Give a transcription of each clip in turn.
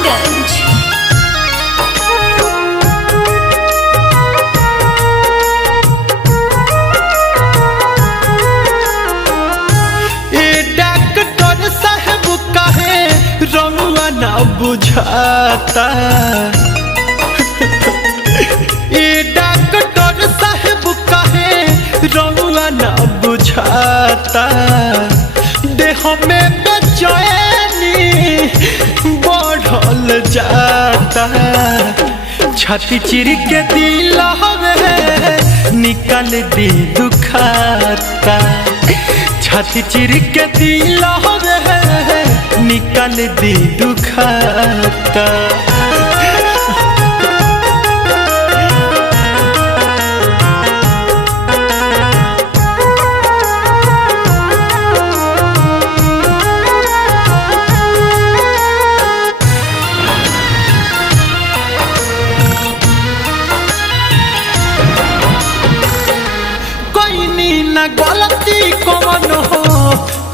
Gopalganj. Doctor साहब कहे रउआ ना बुझाता, डॉक्टर साहब कहे रउआ ना बुझाता, देह में बेचैनी बढ़ल जाता, छाती चिर के दिल हवे निकल दी दुखाता, छाती चिर के दिल हवे निकल दी दुखाता। ना गलती कौन हो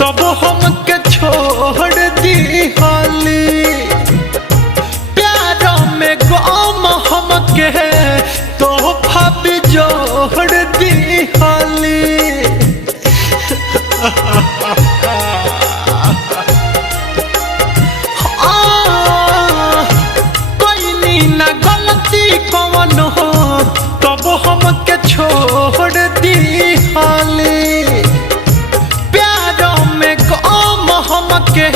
तब हमके छोड़ दी हाली, प्यार में गम हमके तोहफा भी जोड़ दी हाली। कोई ना गलती कौन हो तब हमके छोड़ दी हाली, प्यार में गम हमके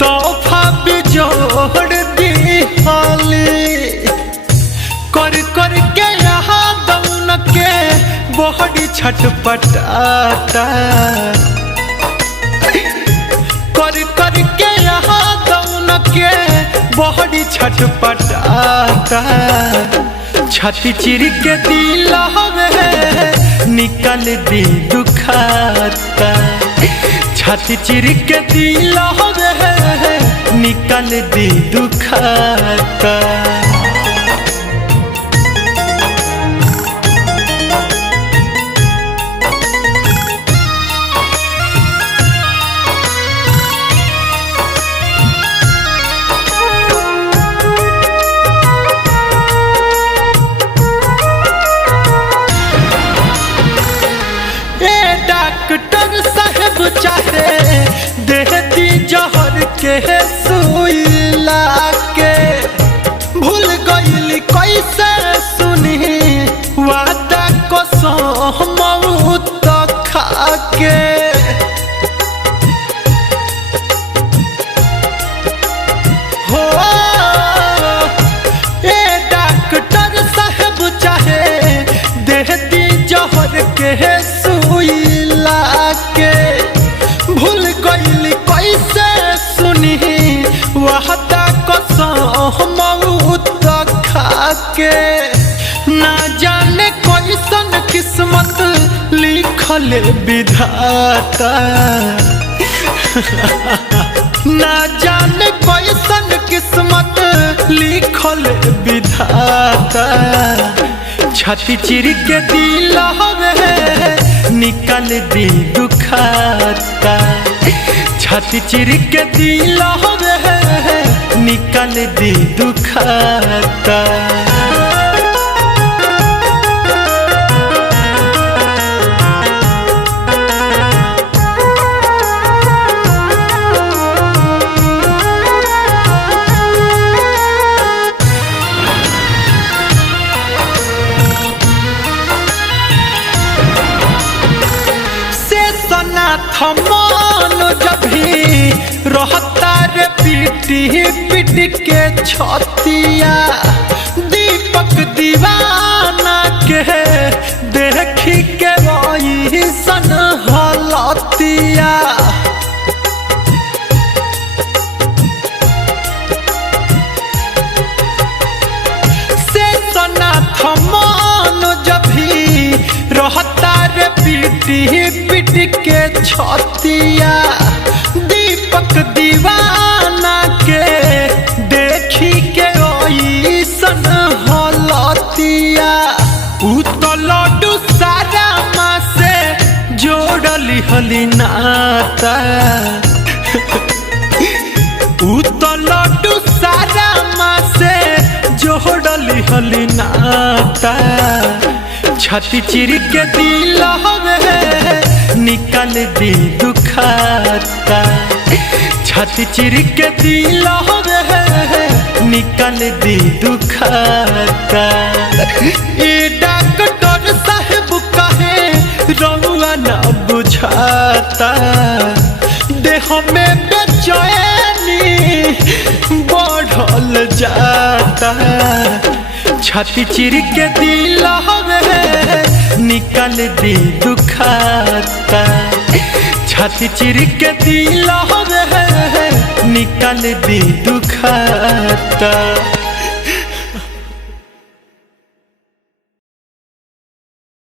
तोहफा भी जोड़ दी हाली, कर कर के यहाँ दौन के बड़ी छटपटाता, कर कर के यहाँ दौन के बड़ी छटपटाता, छाती चिर के दिल हवे निकल दी दुखाता, छाती चिर के दिल हवे निकल दी दुखाता। डॉक्टर साहब चाहे देती जहर के सुई लाके, भूल गईली कैसे सुनी वादा कसम मौत खाके, हो डॉक्टर साहब चाहे देती जहर के सुई लाके, भूल गईली कैसे सुनी वादा कसम मौत खाके, ना जाने कैसन किस्मत लिखल विधाता, ना जाने कैसन किस्मत लिखल विधाता, छाती चिर के दिल हवे निकल दी दुखाता, छाती चिर के दिल हवे निकल दी दुखाता। थमान जब भी रहता रे पीटी पीट के छतिया, दीपक दीवाना के देखी के वही सन हलतिया, से सना थमान जब भी रहता रे पीटी पीट के छतिया, दीपक दीवाना के देखी के ओइसन हलतिया, उ तो लड्डू सारा माँ से जोड़ली हली नाता, उ तो लड्डू सारा बनल नाता छाती चिर के दिल हवे निकाल दी दुखाता छाती चिर के दिल हवे निकाल दी दुखाता ए डॉक्टर साहब कहे रउआ ना बुझाता देह में बेचैनी बढ़ल जाता छाती चिर के दिल हवे निकाल दी दुखाता छाती चिर के दिल हवे निकाल दी दुखाता।